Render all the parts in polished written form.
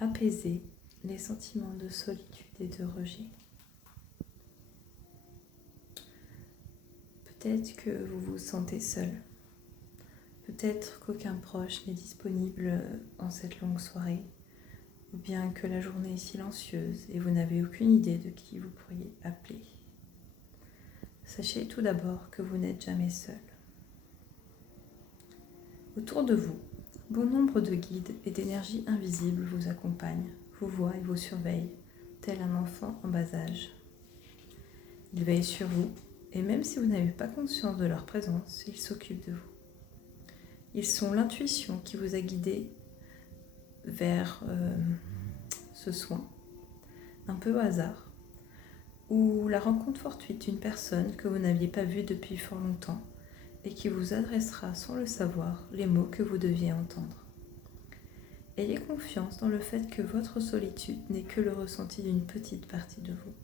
apaiser les sentiments de solitude et de rejet. Peut-être que vous vous sentez seul. Peut-être qu'aucun proche n'est disponible en cette longue soirée, ou bien que la journée est silencieuse et vous n'avez aucune idée de qui vous pourriez appeler. Sachez tout d'abord que vous n'êtes jamais seul. Autour de vous, bon nombre de guides et d'énergies invisibles vous accompagnent, vous voient et vous surveillent, tel un enfant en bas âge. Ils veillent sur vous, et même si vous n'avez pas conscience de leur présence, ils s'occupent de vous. Ils sont l'intuition qui vous a guidé vers ce soin, un peu au hasard, ou la rencontre fortuite d'une personne que vous n'aviez pas vue depuis fort longtemps et qui vous adressera sans le savoir les mots que vous deviez entendre. Ayez confiance dans le fait que votre solitude n'est que le ressenti d'une petite partie de vous.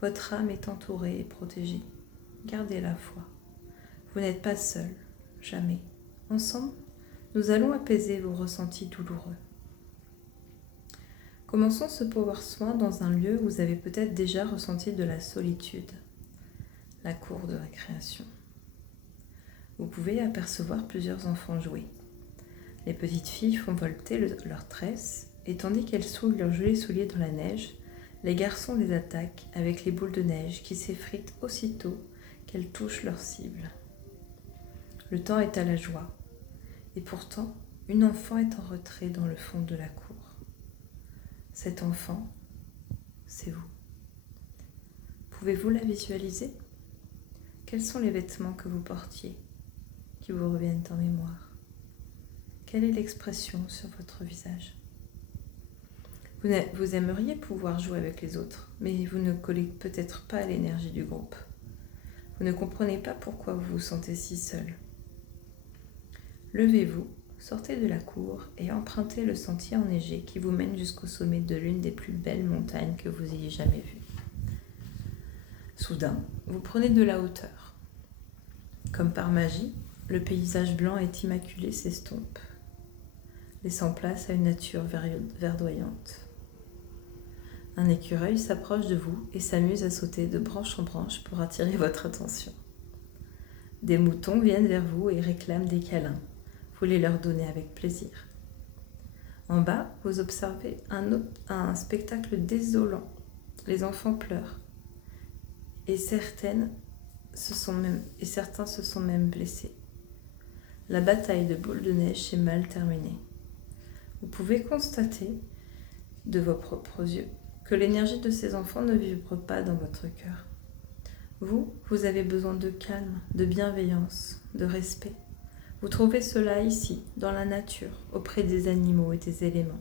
Votre âme est entourée et protégée. Gardez la foi. Vous n'êtes pas seul, jamais. Ensemble, nous allons apaiser vos ressentis douloureux. Commençons ce power soin dans un lieu où vous avez peut-être déjà ressenti de la solitude, la cour de récréation. Vous pouvez apercevoir plusieurs enfants jouer. Les petites filles font volter leurs tresses et tandis qu'elles soulent leurs jolis souliers dans la neige, les garçons les attaquent avec les boules de neige qui s'effritent aussitôt qu'elles touchent leur cible. Le temps est à la joie et pourtant, une enfant est en retrait dans le fond de la cour. Cet enfant, c'est vous. Pouvez-vous la visualiser ? Quels sont les vêtements que vous portiez qui vous reviennent en mémoire ? Quelle est l'expression sur votre visage ? Vous aimeriez pouvoir jouer avec les autres, mais vous ne collez peut-être pas à l'énergie du groupe. Vous ne comprenez pas pourquoi vous vous sentez si seul. Levez-vous, sortez de la cour et empruntez le sentier enneigé qui vous mène jusqu'au sommet de l'une des plus belles montagnes que vous ayez jamais vues. Soudain, vous prenez de la hauteur. Comme par magie, le paysage blanc et immaculé s'estompe, laissant place à une nature verdoyante. Un écureuil s'approche de vous et s'amuse à sauter de branche en branche pour attirer votre attention. Des moutons viennent vers vous et réclament des câlins. Vous les leur donnez avec plaisir. En bas, vous observez un spectacle désolant. Les enfants pleurent et certains se sont même blessés. La bataille de boules de neige s'est mal terminée. Vous pouvez constater de vos propres yeux que l'énergie de ces enfants ne vibre pas dans votre cœur. Vous avez besoin de calme, de bienveillance, de respect. Vous trouvez cela ici, dans la nature, auprès des animaux et des éléments.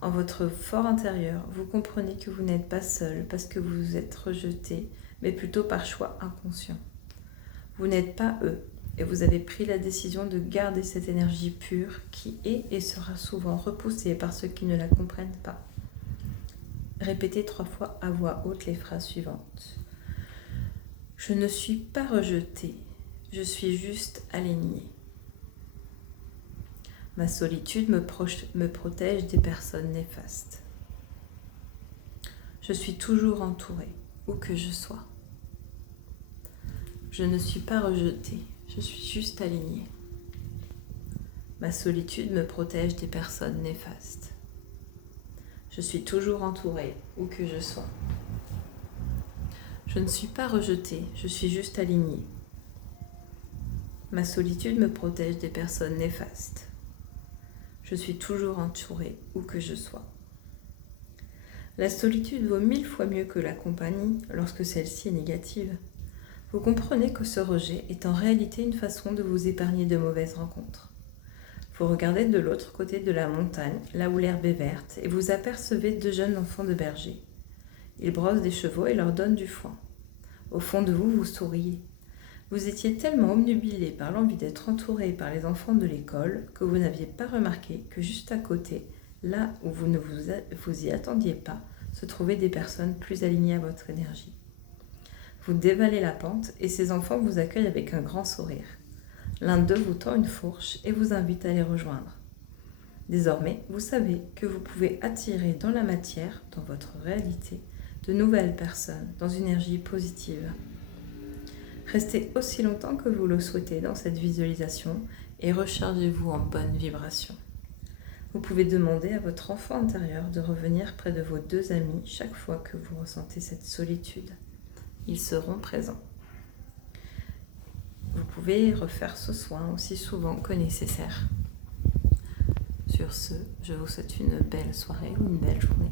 En votre fort intérieur, vous comprenez que vous n'êtes pas seul parce que vous vous êtes rejeté, mais plutôt par choix inconscient. Vous n'êtes pas eux, et vous avez pris la décision de garder cette énergie pure qui est et sera souvent repoussée par ceux qui ne la comprennent pas. Répétez 3 fois à voix haute les phrases suivantes. Je ne suis pas rejeté, je suis juste alignée. Ma solitude me protège des personnes néfastes. Je suis toujours entourée, où que je sois. Je ne suis pas rejetée, je suis juste alignée. Ma solitude me protège des personnes néfastes. Je suis toujours entourée, où que je sois. Je ne suis pas rejetée, je suis juste alignée. Ma solitude me protège des personnes néfastes. Je suis toujours entourée, où que je sois. La solitude vaut 1000 fois mieux que la compagnie lorsque celle-ci est négative. Vous comprenez que ce rejet est en réalité une façon de vous épargner de mauvaises rencontres. Vous regardez de l'autre côté de la montagne, là où l'herbe est verte, et vous apercevez 2 jeunes enfants de berger. Ils brossent des chevaux et leur donnent du foin. Au fond de vous, vous souriez. Vous étiez tellement obnubilé par l'envie d'être entouré par les enfants de l'école que vous n'aviez pas remarqué que juste à côté, là où vous ne vous y attendiez pas, se trouvaient des personnes plus alignées à votre énergie. Vous dévalez la pente et ces enfants vous accueillent avec un grand sourire. L'un d'eux vous tend une fourche et vous invite à les rejoindre. Désormais, vous savez que vous pouvez attirer dans la matière, dans votre réalité, de nouvelles personnes dans une énergie positive. Restez aussi longtemps que vous le souhaitez dans cette visualisation et rechargez-vous en bonne vibration. Vous pouvez demander à votre enfant intérieur de revenir près de vos 2 amis chaque fois que vous ressentez cette solitude. Ils seront présents. Vous pouvez refaire ce soin aussi souvent que nécessaire. Sur ce, je vous souhaite une belle soirée ou une belle journée.